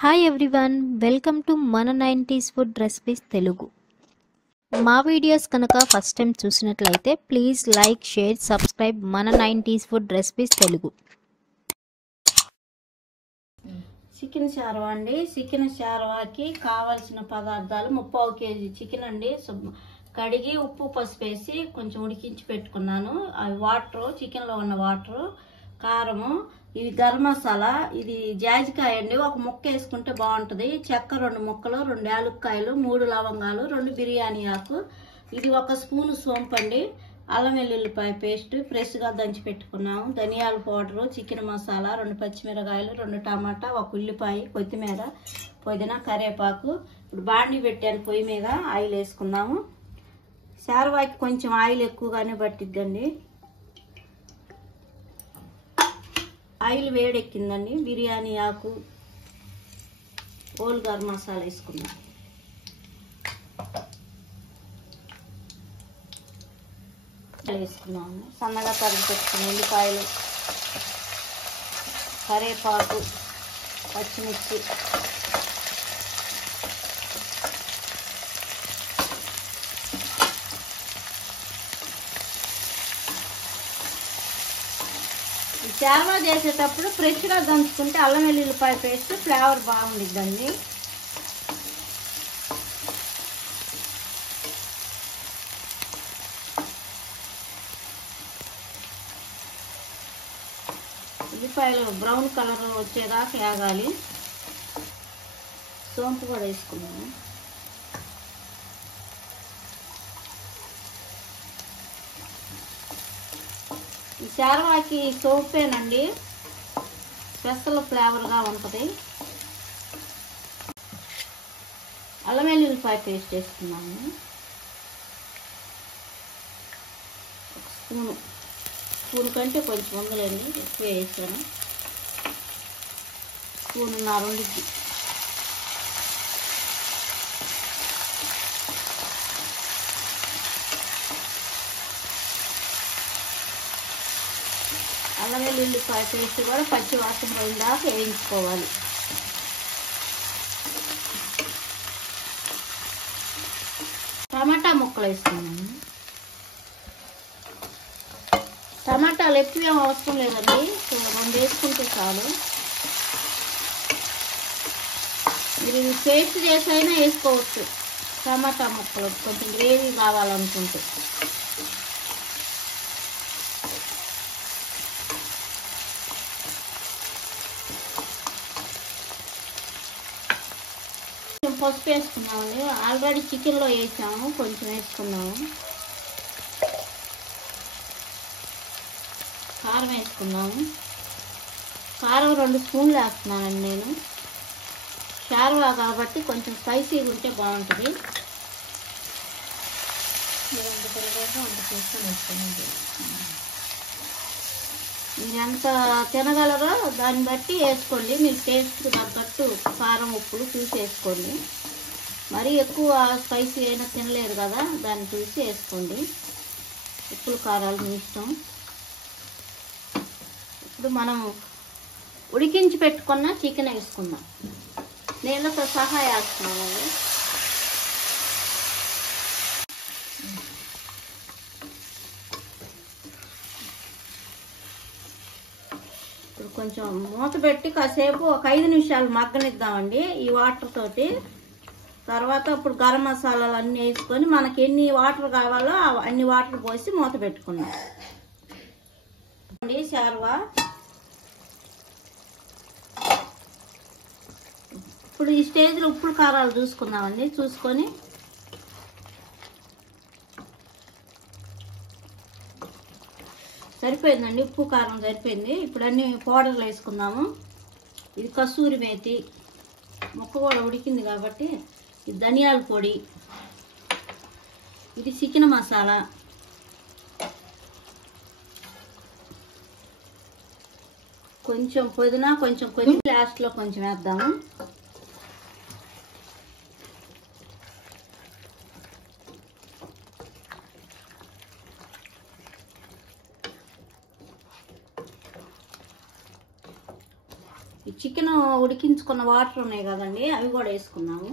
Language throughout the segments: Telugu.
హాయ్ ఎవ్రీవన్, వెల్కమ్ టు మన 90s ఫుడ్ రెసిపీస్ తెలుగు. మా వీడియోస్ కనుక ఫస్ట్ టైం చూసినట్లయితే ప్లీజ్ లైక్, షేర్, సబ్స్క్రైబ్ మన 90s food recipes Telugu. Chicken శార్వా అండి. చికెన్ శార్వాకి కావాల్సిన పదార్థాలు 30 కేజీ చికెన్ అండి. కడిగి ఉప్పు పసుపు వేసి కొంచెం ఉడికించి పెట్టుకున్నాను. అవి వాటర్, చికెన్లో ఉన్న వాటరు, కారము, ఇది గరం మసాలా, ఇది జాజికాయ అండి, ఒక ముక్క వేసుకుంటే బాగుంటుంది, చెక్క 2 ముక్కలు, 2 యాలక్కాయలు, 3 లవంగాలు, 2 బిర్యానీ ఆకు, ఇది 1 స్పూను సోంపు అండి, అల్లం వెల్లుల్లిపాయ పేస్ట్ ఫ్రెష్గా దంచి పెట్టుకున్నాము, ధనియాల పౌడరు, చికెన్ మసాలా, 2 పచ్చిమిరకాయలు, 2 టమాటా, 1 ఉల్లిపాయ, కొత్తిమీర, పుదీనా, కరివేపాకు. ఇప్పుడు బాండి పెట్టాను పొయ్యి మీద, ఆయిల్ వేసుకుందాము. శార్వాకి కొంచెం ఆయిల్ ఎక్కువగానే పట్టిద్దండి. ఆయిల్ వేడెక్కిందండి. బిర్యానీ ఆకు, హోల్ గరం మసాలా వేసుకుందాం. వేసుకున్నాము. సన్నగా తరిగి పెట్టుకున్న ఉల్లిపాయలు, కరివేపాకు, పచ్చిమిర్చి, శార్వా చేసేటప్పుడు ఫ్రెష్గా దంచుకుంటే అల్లం వెల్లుల్లిపాయ పేస్ట్ ఫ్లేవర్ బాగుండిద్దండి. ఉల్లిపాయలు బ్రౌన్ కలర్ వచ్చేదాకా వేగాలి. సోంపు కూడా వేసుకున్నాము. ఈ శార్వాకి సోంపేనండి స్పెషల్ ఫ్లేవర్గా ఉంటుంది. అల్లం వెల్లుల్లిపాయ పేస్ట్ వేసుకున్నాము. 1 స్పూన్ కంటే కొంచెం ఉందలేండి, ఎక్కువ వేసాను. 1.5 స్పూన్ ఉండిద్ది. అల్లం వెల్లుల్లిపాయ పేస్ట్ కూడా పచ్చి వాసన పోయిందాక వేయించుకోవాలి. టమాటా ముక్కలు వేసుకున్నాము. టమాటాలు ఎక్కువ ఏం అవసరం లేదండి, 2 వేసుకుంటే చాలు. మీరు పేస్ట్ చేసి అయినా వేసుకోవచ్చు టమాటా ముక్కలు, కొంచెం గ్రేవీ కావాలనుకుంటే. పసుపు వేసుకున్నామండి, ఆల్రెడీ చికెన్లో వేసాము, కొంచెం వేసుకున్నాము. కారం వేసుకున్నాము. కారం 2 స్పూన్లు వేస్తున్నానండి నేను. శార్వా కాబట్టి కొంచెం స్పైసీగా ఉంటే బాగుంటుంది. మీరు ఎంత తినగలరో దాన్ని బట్టి వేసుకోండి. మీరు టేస్ట్కి తగ్గట్టు కారం ఉప్పులు చూసి వేసుకోండి. మరీ ఎక్కువ స్పైసీ అయినా తినలేరు కదా, దాన్ని చూసి వేసుకోండి. ఉప్పులు కారాలు మీ ఇష్టం. ఇప్పుడు మనం ఉడికించి పెట్టుకున్న చికెన్ వేసుకుందాం. నీళ్ళతో సహా వేస్తున్నానండి. ఇప్పుడు కొంచెం మూత పెట్టి కాసేపు ఒక 5 నిమిషాలు మగ్గనిద్దామండి ఈ వాటర్ తోటి. తర్వాత ఇప్పుడు గరం మసాలాలు అన్నీ వేసుకొని మనకి ఎన్ని వాటర్ కావాలో అన్ని వాటర్ పోసి మూత పెట్టుకుందాం అండి. శార్వా ఇప్పుడు ఈ స్టేజ్లో ఉప్పులు కారాలు చూసుకుందామండి. చూసుకొని సరిపోయిందండి, ఉప్పు కారం సరిపోయింది. ఇప్పుడు అన్ని పౌడర్లు వేసుకుందాము. ఇది కసూరి మేతి, ముక్క కూడా ఉడికింది కాబట్టి. ఇది ధనియాల పొడి, ఇది చికెన్ మసాలా, కొంచెం పుదీనా, కొంచెం కొత్తిమీర లాస్ట్లో కొంచెం వేద్దాము. చికెన్ ఉడికించుకున్న వాటర్ ఉన్నాయి కదండి, అవి కూడా వేసుకున్నాము.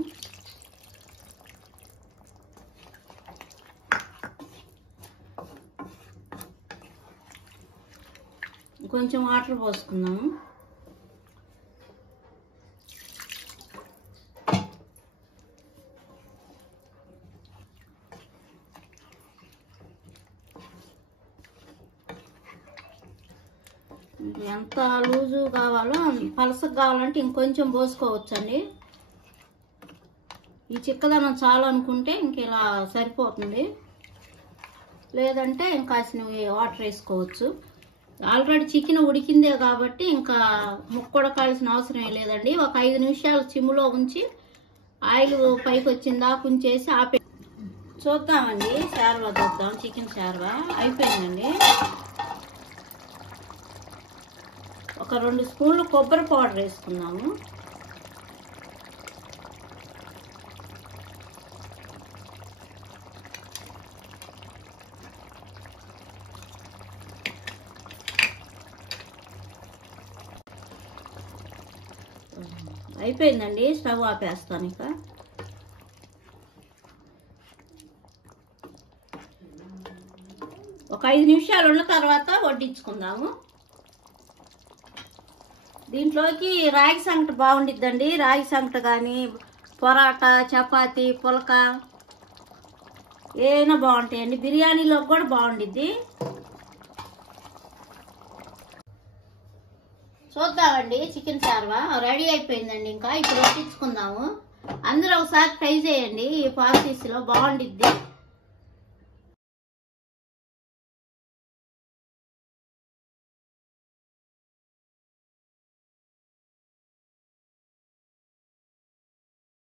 కొంచెం వాటర్ పోసుకున్నాము. ఎంత లూజు కావాలో, పలసగా కావాలంటే ఇంకొంచెం పోసుకోవచ్చండి. ఈ చిక్కదనం చాలు అనుకుంటే ఇంక ఇలా సరిపోతుంది, లేదంటే ఇంకాసిన వాటర్ వేసుకోవచ్చు. ఆల్రెడీ చికెన్ ఉడికిందే కాబట్టి ఇంకా ముక్కడకాల్సిన అవసరం లేదండి. ఒక 5 నిమిషాలు సిమ్లో ఉంచి ఆయిల్ పైకి వచ్చిన దాకా ఉంచేసి ఆపే చూద్దామండి. షార్వా చూద్దాం. చికెన్ షార్వా అయిపోయిందండి. ఒక 2 స్పూన్లు కొబ్బరి పౌడర్ వేసుకున్నాము. అయిపోయిందండి. స్టవ్ ఆపేస్తాను. ఇక ఒక 5 నిమిషాలు ఉన్న తర్వాత వడ్డించుకుందాము. దీంట్లోకి రాగి సంగటి బాగుండిద్దండి. రాగి సంగటి కానీ పొరాటా, చపాతీ, పులక ఏమైనా బాగుంటాయండి. బిర్యానీలో కూడా బాగుండిద్ది. చూద్దామండి. చికెన్ షార్వా రెడీ అయిపోయిందండి. ఇంకా ఇప్పుడు వడ్డించుకుందాము. అందరూ ఒకసారి ట్రై చేయండి. ఈ ప్రాసెస్లో బాగుండిద్ది.